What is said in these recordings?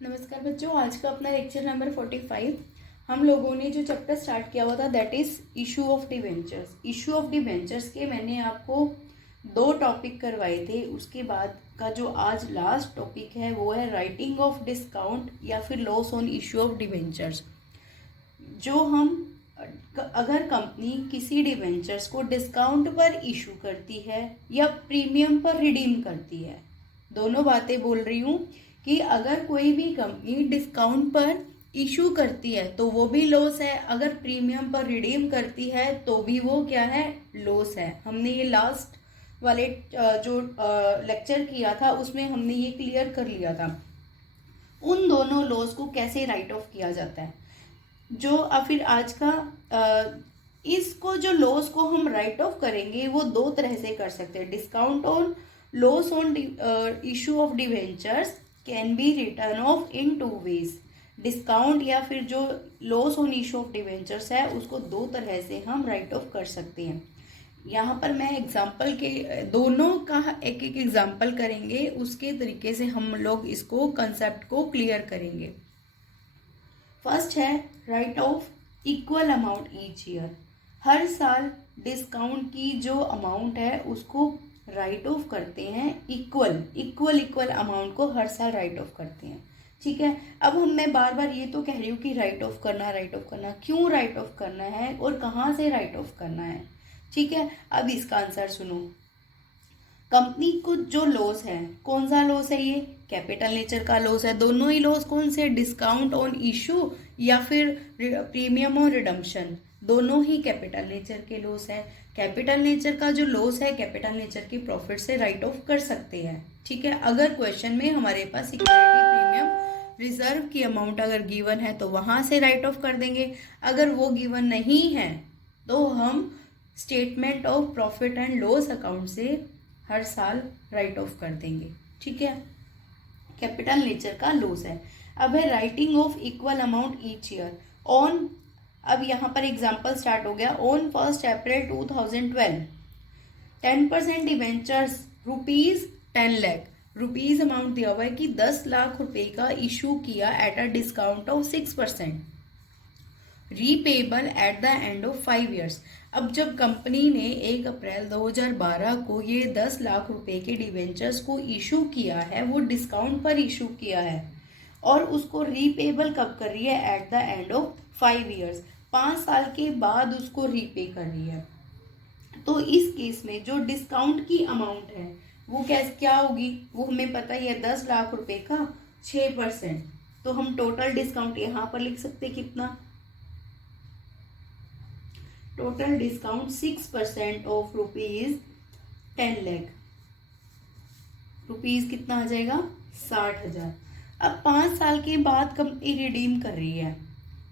नमस्कार बच्चों, आज का अपना लेक्चर नंबर 45। हम लोगों ने जो चैप्टर स्टार्ट किया हुआ था that is issue of debentures. Issue of debentures के मैंने आपको 2 टॉपिक करवाए थे। उसके बाद का जो आज लास्ट टॉपिक है वो है राइटिंग ऑफ डिस्काउंट या फिर loss on issue of debentures. जो हम अगर कंपनी किसी डिवेंचर्स को डिस्काउंट पर इशू करती है या प्रीमियम पर रिडीम करती है, दोनों बातें बोल रही हूँ कि अगर कोई भी कंपनी डिस्काउंट पर इशू करती है तो वो भी लॉस है, अगर प्रीमियम पर रिडीम करती है तो भी वो क्या है, लॉस है। हमने ये लास्ट वाले जो लेक्चर किया था उसमें हमने ये क्लियर कर लिया था। उन दोनों लॉस को कैसे राइट ऑफ किया जाता है, जो फिर आज का इसको जो लॉस को हम राइट ऑफ करेंगे वो 2 तरह से कर सकते हैं। Discount on loss on issue of debentures can be written off in 2 ways. Discount या फिर जो loss on issue of debentures है उसको 2 तरह से हम राइट ऑफ कर सकते हैं। यहाँ पर मैं एग्जाम्पल के दोनों का एक एक एग्जाम्पल करेंगे, उसके तरीके से हम लोग इसको कंसेप्ट को क्लियर करेंगे। फर्स्ट है write off equal amount each year. हर साल डिस्काउंट की जो अमाउंट है उसको राइट ऑफ करते हैं, इक्वल अमाउंट को हर साल राइट ऑफ करते हैं। ठीक है, अब मैं बार बार ये तो कह रही हूँ कि राइट ऑफ करना, क्यों राइट ऑफ करना है और कहाँ से राइट ऑफ करना है। ठीक है, अब इसका आंसर सुनो। कंपनी को जो लॉस है, कौन सा लॉस है, ये कैपिटल नेचर का लॉस है। दोनों ही लॉस कौन से, डिस्काउंट ऑन इशू या फिर प्रीमियम और रिडम्पशन, दोनों ही कैपिटल नेचर के लॉस है। कैपिटल नेचर का जो लॉस है कैपिटल नेचर की प्रॉफिट से राइट ऑफ कर सकते हैं। ठीक है, अगर क्वेश्चन में हमारे पास सिक्योरिटी प्रीमियम रिजर्व की अमाउंट अगर गिवन है तो वहां से राइट ऑफ कर देंगे। अगर वो गिवन नहीं है तो हम statement of profit and loss account से हर साल राइट ऑफ कर देंगे। ठीक है, कैपिटल नेचर का लॉस है। अब है writing of equal amount each year on. अब यहाँ पर एग्जांपल स्टार्ट हो गया। On 1 April 2012 10% debentures ₹10 lakh, rupees amount दिया हुआ है कि 10 लाख रुपए का इशू किया at a discount of 6%, repayable eight the end of 5 years. अब जब कंपनी ने 1 अप्रैल 2012 को ये 10 लाख रुपए के डिवेंचर्स को इशू किया है, वो डिस्काउंट पर इशू किया है और उसको रीपेबल कब कर रही है, eight the end of 5 years, 5 साल के बाद उसको रीपे कर रही है। तो इस केस में जो डिस्काउंट की अमाउंट है वो क्या होगी, वो हमें पता ही है 10 लाख रुपए का 6%। तो हम टोटल डिस्काउंट यहाँ पर लिख सकते कितना, total discount 6% of ₹10 lakh, rupees कितना आ जाएगा, 60,000। अब 5 साल के बाद कंपनी रिडीम कर रही है,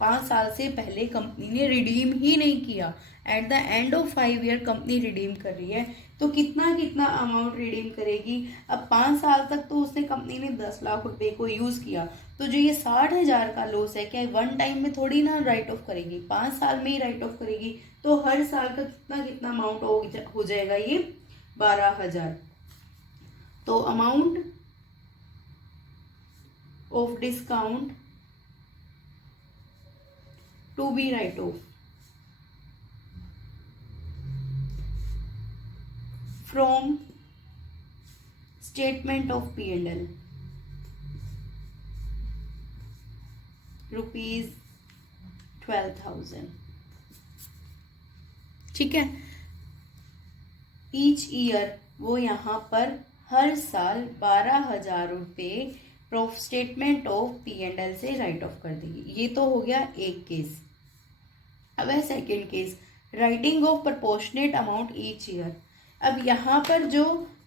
5 साल से पहले कंपनी ने रिडीम ही नहीं किया, eight the end of 5 year company redeem कर रही है, तो कितना अमाउंट रिडीम करेगी। अब 5 साल तक तो उसने कंपनी ने 10 लाख रुपए को यूज किया, तो जो ये 60,000 का लॉस है, क्या वन टाइम में थोड़ी ना राइट ऑफ करेगी, 5 साल में ही राइट ऑफ करेगी। तो हर साल का कितना अमाउंट हो जाएगा, ये 12,000। तो amount of discount to be write off from statement of P&L ₹12,000। ठीक है, ईच ईयर वो यहाँ पर हर साल 12,000 रुपये स्टेटमेंट ऑफ P&L से राइट ऑफ कर देगी। ये तो हो गया एक केस। अब है second case, writing of proportionate amount each year. अब यहाँ पर जो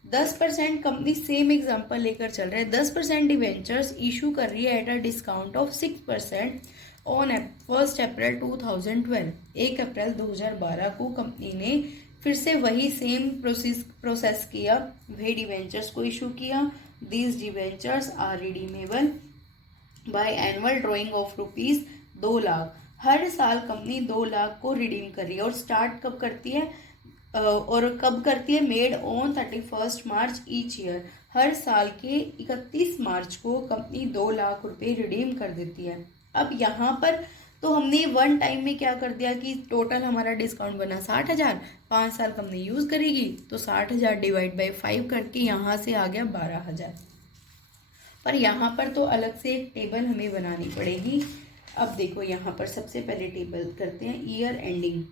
10% कंपनी, सेम एग्जांपल लेकर चल रहे हैं, 10% डिवेंचर्स इशू कर रही है at a discount of 6% on 1 अप्रैल 2012। 1 अप्रैल 2012 को कंपनी ने फिर से वही सेम प्रोसेस किया, वही डिवेंचर्स को इशू किया। These debentures are redeemable by annual drawing of ₹2 lakh. हर साल कंपनी 2 लाख को रिडीम कर रही है और स्टार्ट कब करती है, और कब करती है, made on 31 March each year. हर साल के 31 मार्च को कंपनी 2 लाख रुपए रिडीम कर देती है। अब यहाँ पर तो हमने वन टाइम में क्या कर दिया कि टोटल हमारा डिस्काउंट बना 60,000, 5 साल कंपनी यूज करेगी तो 60,000 डिवाइड बाई 5 करके यहाँ से आ गया 12,000। पर यहाँ पर तो अलग से एक टेबल हमें बनानी पड़ेगी। अब देखो यहाँ पर सबसे पहले टेबल करते हैं ईयर एंडिंग।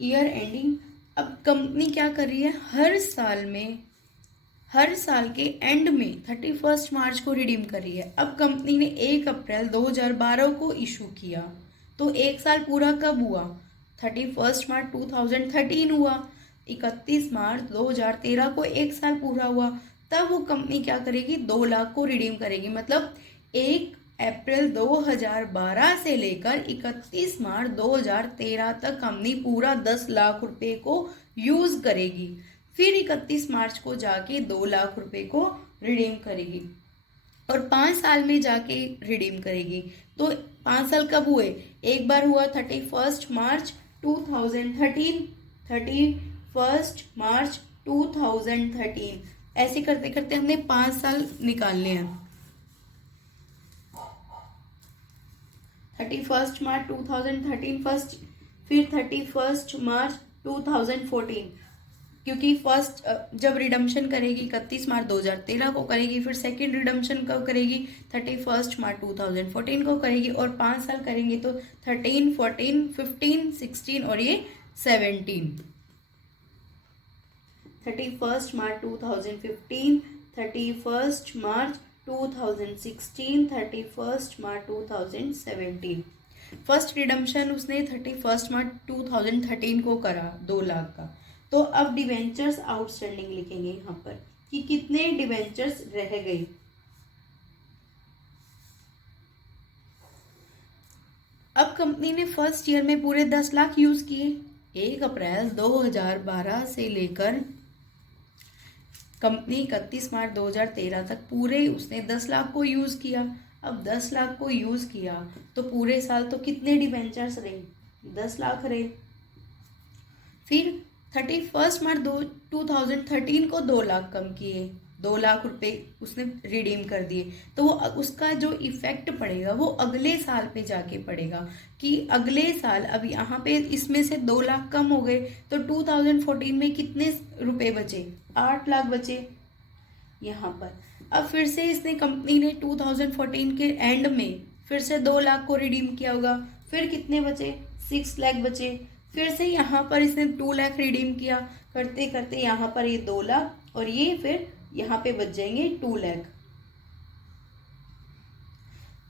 ईयर एंडिंग, अब कंपनी क्या कर रही है, हर साल के एंड में 31 मार्च को रिडीम कर रही है। अब कंपनी ने 1 अप्रैल 2012 को इशू किया तो एक साल पूरा कब हुआ, 31 मार्च 2013 हुआ। 31 मार्च 2013 को एक साल पूरा हुआ, तब वो कंपनी क्या करेगी, 2 लाख को रिडीम करेगी। मतलब 1 अप्रैल 2012 से लेकर 31 मार्च 2013 तक कंपनी पूरा 10 लाख रुपए को यूज करेगी। फिर 31 मार्च को जाके 2 लाख रुपए को रिडीम करेगी और 5 साल में जाके रिडीम करेगी। तो 5 साल कब हुए, एक बार हुआ 31 मार्च 2013, 31 मार्च 2013, ऐसे करते करते हमने 5 साल निकालने हैं। 31 मार्च 2013 फर्स्ट, फिर 31 मार्च 2014, क्योंकि फर्स्ट जब रिडम्पशन करेगी 31 मार्च 2013 को करेगी, फिर सेकंड रिडम्पशन कब करेगी, 31 मार्च 2014 को करेगी और 5 साल करेंगे तो 13, 14, 15, 16 और ये 17। 31 मार्च 2015, 31 मार्च 2016, 31 मार्च 2017। फर्स्ट रिडम्पशन उसने 31 मार्च 2013 को करा 2 लाख का। तो अब डिवेंचर्स आउटस्टैंडिंग लिखेंगे यहाँ पर कि कितने डिवेंचर्स रह गए। अब कंपनी ने फर्स्ट ईयर में पूरे 10 लाख यूज किए, 1 अप्रैल 2012 से लेकर कंपनी 31 मार्च 2013 तक पूरे उसने 10 लाख को यूज किया। अब 10 लाख को यूज किया तो पूरे साल तो कितने डिवेंचर्स रहे, 10 लाख रहे। फिर 31 मार्च 2013 को 2 लाख कम किए, 2 लाख रुपए उसने रिडीम कर दिए। तो वो उसका जो इफेक्ट पड़ेगा वो अगले साल पे जाके पड़ेगा कि अगले साल अब यहाँ पे इसमें से 2 लाख कम हो गए तो 2014 में कितने रुपए बचे, 8 लाख बचे यहाँ पर। अब फिर से इसने कंपनी ने 2014 के एंड में फिर से 2 लाख को रिडीम किया होगा, फिर कितने बचे, 6 लाख बचे। फिर से यहाँ पर इसने 2 लाख रिडीम किया, करते करते यहाँ पर ये 2 लाख और ये फिर यहाँ पे बच जाएंगे 2 लाख।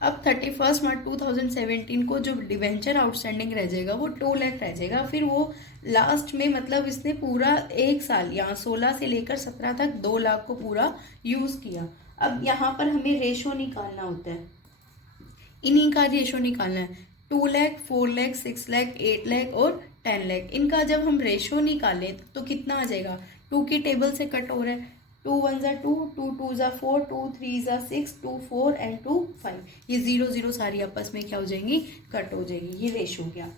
अब 31 मार्च 2017 को जो डिवेंचर आउटस्टैंडिंग रह जाएगा वो 2 लाख रह जाएगा। फिर वो लास्ट में मतलब इसने पूरा एक साल यहाँ 16 से लेकर 17 तक 2 लाख को पूरा यूज किया। अब यहाँ पर हमें रेशो निकालना होता है, इन्हीं का रेशो निकालना है, 2 लाख, 4 लाख, 6 लाख, 8 लाख और 10 लाख। इनका जब हम रेशो निकालें तो कितना आ जाएगा, 2 की टेबल से कट हो रहा है, 2 1 ज़ा 2, 2 2 ज़ा 4, 2 3 ज़ा 6, 2 4 एंड 2 5, ये 0 0 सारी आपस में क्या हो जाएंगी, कट हो जाएगी। ये रेशो गया।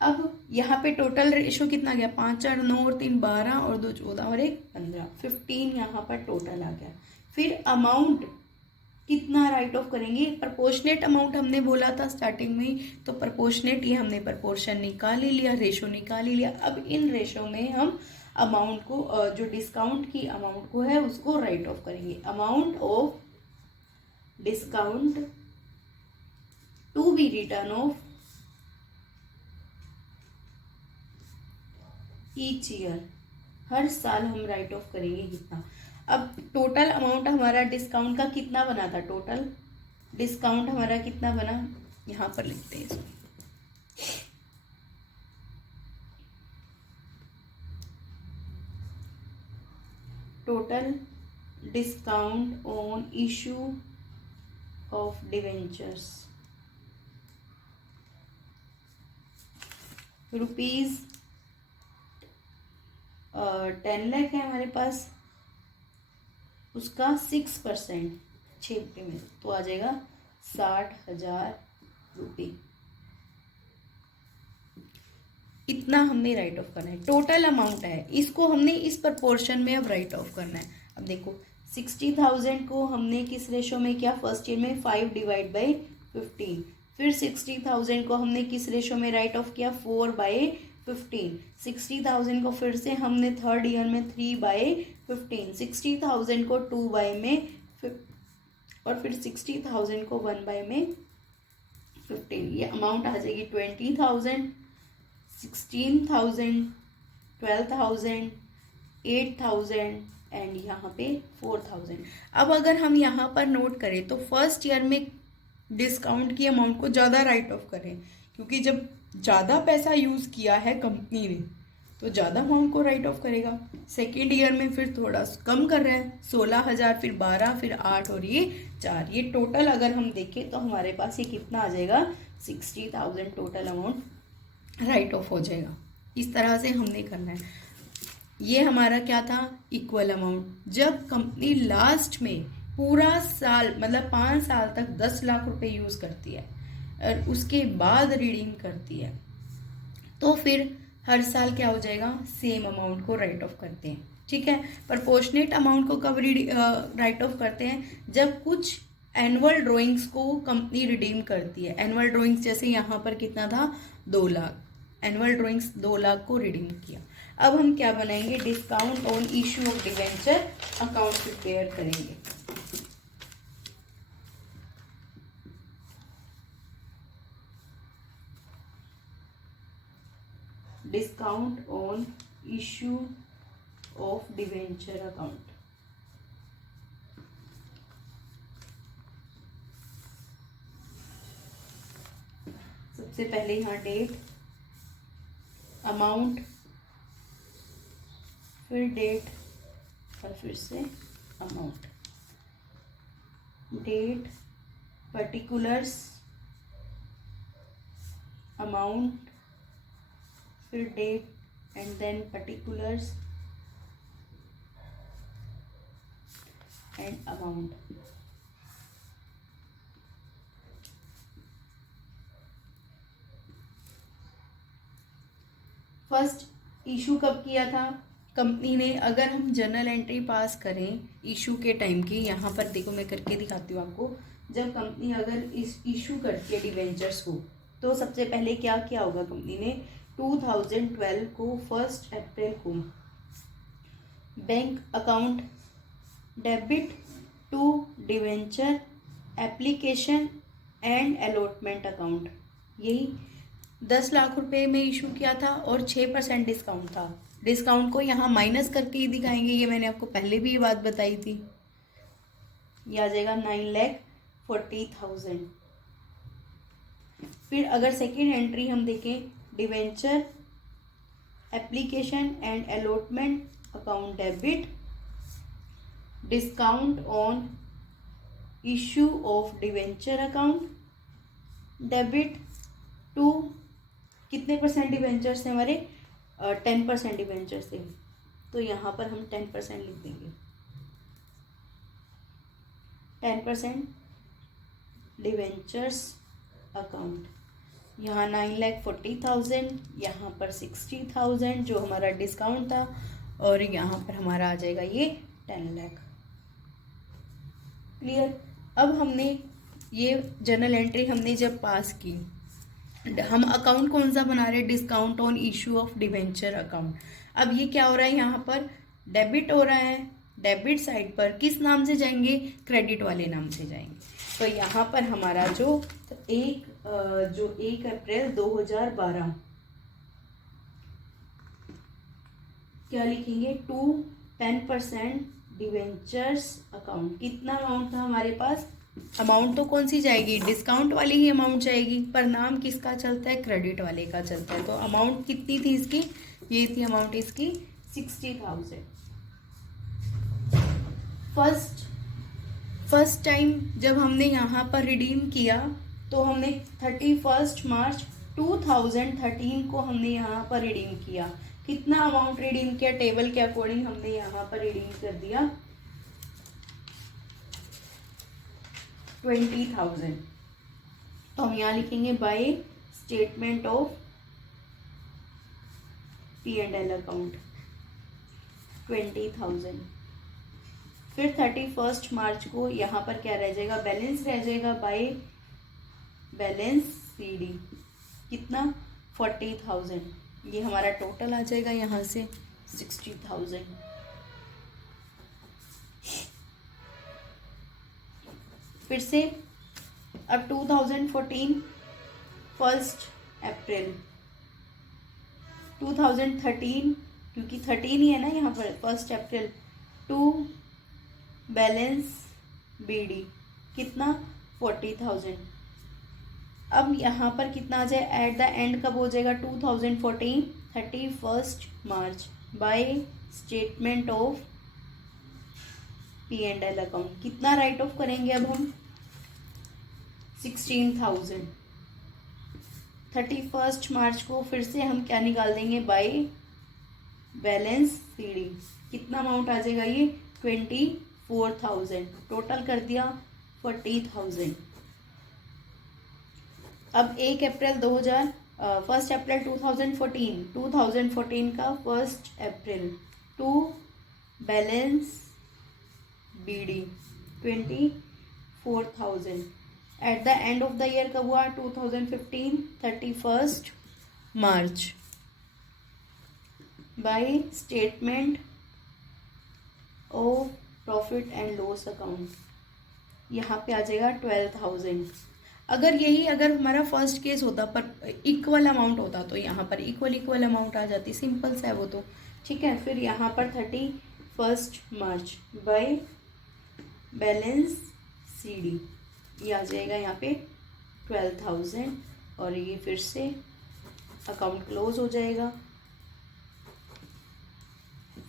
अब यहाँ पे टोटल रेशो कितना गया, 5 4 9 और 3 12 और 2 14 और 1 15, 15 यहाँ पर टोटल आ गया। फिर अमाउंट कितना राइट ऑफ करेंगे, प्रपोर्शनेट अमाउंट हमने बोला था स्टार्टिंग में ही, तो प्रपोर्शनेट ये हमने प्रपोर्शन निकाल ही लिया, रेशो निकाल ही लिया। अब इन रेशो में हम अमाउंट को जो डिस्काउंट की अमाउंट को है उसको राइट ऑफ करेंगे। Amount of discount to be written off each year, हर साल हम राइट ऑफ करेंगे कितना। अब टोटल अमाउंट हमारा डिस्काउंट का कितना बना था, टोटल डिस्काउंट हमारा कितना बना, यहाँ पर लिखते हैं इसको। Total discount on issue of debentures rupees 10 lakh है हमारे पास, उसका 6% 6 में तो आ जाएगा 60,000 रुपये। इतना हमने राइट ऑफ करना है, टोटल अमाउंट है, इसको हमने इस प्रपोर्शन में अब राइट ऑफ करना है। अब देखो 60,000 को हमने किस रेशो में किया, फर्स्ट ईयर में 5/15, फिर 60,000 को हमने किस रेशो में राइट ऑफ किया, 4/15, 60,000 को फिर से हमने थर्ड ईयर में 3/15, 60,000 को 2 में और फिर 60,000 को 1/15, ये अमाउंट आ जाएगी 20,000, 16,000, 12,000, 8,000 एंड यहाँ पे 4,000। अब अगर हम यहाँ पर नोट करें तो फर्स्ट ईयर में डिस्काउंट की अमाउंट को ज़्यादा राइट ऑफ करें, क्योंकि जब ज़्यादा पैसा यूज़ किया है कंपनी ने तो ज़्यादा अमाउंट को राइट ऑफ करेगा। सेकेंड ईयर में फिर थोड़ा कम कर रहा है, 16,000, फिर 12, फिर 8 और ये 4, ये टोटल अगर हम देखें तो हमारे पास ये कितना आ जाएगा, 60,000 टोटल अमाउंट राइट ऑफ हो जाएगा। इस तरह से हमने करना है। ये हमारा क्या था, इक्वल अमाउंट। जब कंपनी लास्ट में पूरा साल मतलब 5 साल तक 10 लाख रुपए यूज़ करती है और उसके बाद रिडीम करती है तो फिर हर साल क्या हो जाएगा, सेम अमाउंट को राइट ऑफ करते हैं। ठीक है, प्रपोर्शनेट अमाउंट को कब राइट ऑफ करते हैं, जब कुछ एनुअल ड्राइंग्स को कंपनी रिडीम करती है। एनुअल ड्राइंग्स जैसे यहाँ पर कितना था, 2 लाख, एनुअल ड्राइंग्स 2 लाख को रिडीम किया। अब हम क्या बनाएंगे, discount on issue of debenture account prepare करेंगे। Discount on issue of debenture account. सबसे पहले यहाँ डेट, अमाउंट, फिर डेट और फिर से अमाउंट। डेट, पर्टिकुलर्स, अमाउंट, फिर date and then particulars and amount. First issue कब किया था कंपनी ने, अगर हम जर्नल एंट्री पास करें इशू के टाइम की, यहाँ पर देखो मैं करके दिखाती हूँ आपको। जब कंपनी अगर इस इशू करती है डिवेंचर्स को तो सबसे पहले क्या किया होगा कंपनी ने, 2012 को 1 अप्रैल को bank account debit to debenture application and allotment account, यही 10 लाख रुपए में इशू किया था और 6% डिस्काउंट था। डिस्काउंट को यहाँ माइनस करके ही दिखाएंगे, ये मैंने आपको पहले भी ये बात बताई थी। ये आ जाएगा 9,40,000। फिर अगर सेकेंड एंट्री हम देखें, debenture application and allotment account debit, discount on issue of debenture account debit to कितने परसेंट डिवेंचर्स थे हमारे, 10% डिवेंचर्स थे, तो यहाँ पर हम 10% लिख देंगे। 10% डिवेंचर्स अकाउंट, यहाँ 9,40,000, यहाँ पर 60,000 जो हमारा डिस्काउंट था और यहाँ पर हमारा आ जाएगा ये 10 लाख। क्लियर। अब हमने ये जर्नल एंट्री हमने जब पास की, हम अकाउंट कौन सा बना रहे हैं, discount on issue of debenture account. अब ये क्या हो रहा है, यहाँ पर डेबिट हो रहा है, डेबिट साइड पर किस नाम से जाएंगे, क्रेडिट वाले नाम से जाएंगे। तो यहाँ पर हमारा जो 1 अप्रैल 2012 क्या लिखेंगे, टू 10% डिवेंचर्स अकाउंट। कितना अमाउंट था हमारे पास, अमाउंट तो कौन सी जाएगी, डिस्काउंट वाली ही अमाउंट जाएगी, पर नाम किसका चलता है, क्रेडिट वाले का चलता है। तो अमाउंट कितनी थी इसकी, ये थी अमाउंट इसकी 60,000। फर्स्ट टाइम जब हमने यहाँ पर रिडीम किया तो हमने 31 मार्च 2013 को हमने यहाँ पर रिडीम किया। कितना अमाउंट रिडीम किया, टेबल के अकॉर्डिंग हमने यहाँ पर रिडीम कर दिया 20,000। तो हम यहाँ लिखेंगे bye statement of P&L account 20,000। फिर 31 मार्च को यहाँ पर क्या रह जाएगा, बैलेंस रह जाएगा बाय बैलेंस CD कितना 40,000। ये हमारा टोटल आ जाएगा यहाँ से 60,000। फिर से अब 2014 1 अप्रैल 2013 क्योंकि 13 ही है ना यहाँ पर 1 अप्रैल टू बैलेंस BD कितना 40,000। अब यहाँ पर कितना आ जाए एट द एंड कब हो जाएगा 2014 31 March by statement of P&L account कितना राइट ऑफ करेंगे अब हम 16,000। 31 मार्च को फिर से हम क्या निकाल देंगे बाय बैलेंस CD कितना अमाउंट आ जाएगा ये 24,000। टोटल कर दिया 40,000। अब 1 अप्रैल 1 अप्रैल 2014 का 1 April to balance BD 24,000 at the end of the year कब हुआ 2015 31 March by statement of profit and loss account यहाँ पे आ जाएगा 12,000। अगर हमारा फर्स्ट केस होता पर इक्वल अमाउंट होता तो यहाँ पर इक्वल अमाउंट आ जाती, सिंपल सा है वो तो, ठीक है। फिर यहाँ पर 31 मार्च बाय बैलेंस CD ये आ जाएगा यहाँ पे 12,000 और ये फिर से अकाउंट क्लोज हो जाएगा।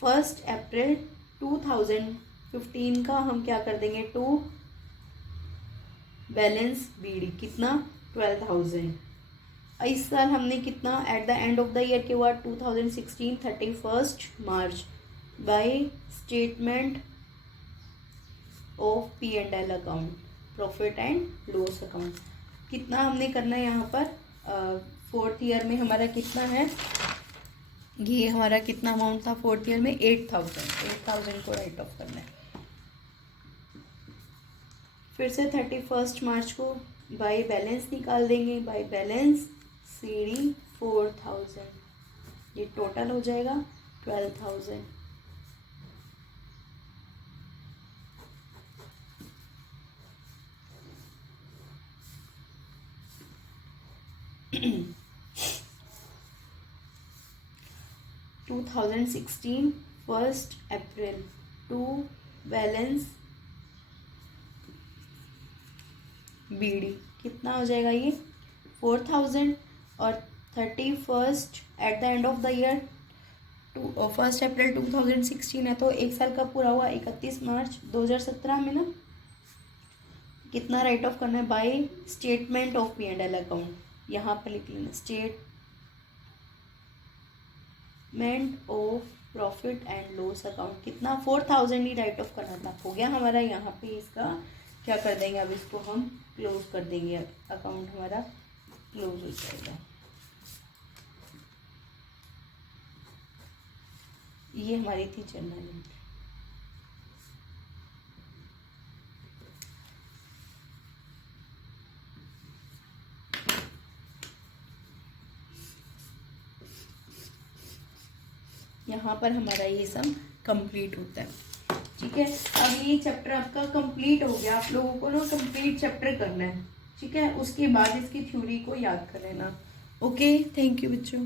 1 अप्रैल 2015 का हम क्या कर देंगे टू बैलेंस BD कितना 12,000। इस साल हमने कितना at the end of the year के हुआ 2016 31 March by statement of P&L account profit and loss account कितना हमने करना है यहाँ पर 4th ईयर में हमारा कितना है, ये हमारा कितना अमाउंट था 4th ईयर में 8,000 को राइट ऑफ करना है। फिर से 31 मार्च को बाय बैलेंस निकाल देंगे बाय बैलेंस CD 4,000 ये टोटल हो जाएगा 12,000। (2016) 1 अप्रैल टू बैलेंस BD कितना हो जाएगा ये 4,000 और 31 eight the end of the year 1 अप्रैल 2016 है तो एक साल का पूरा हुआ 31 मार्च 2017 में ना कितना राइट ऑफ करना है bye statement of P&L account यहाँ पर लिख लेना statement of profit and loss account कितना 4,000 ही राइट ऑफ करना था। हो गया हमारा यहाँ पे इसका क्या कर देंगे अब इसको हम क्लोज कर देंगे, अकाउंट हमारा क्लोज हो जाएगा। ये हमारी थी जर्नल एंट्री। यहाँ पर हमारा ये सब कंप्लीट होता है, ठीक है। अब ये चैप्टर आपका कंप्लीट हो गया। आप लोगों को ना कंप्लीट चैप्टर करना है, ठीक है। उसके बाद इसकी थ्योरी को याद कर लेना। ओके, थैंक यू बच्चों।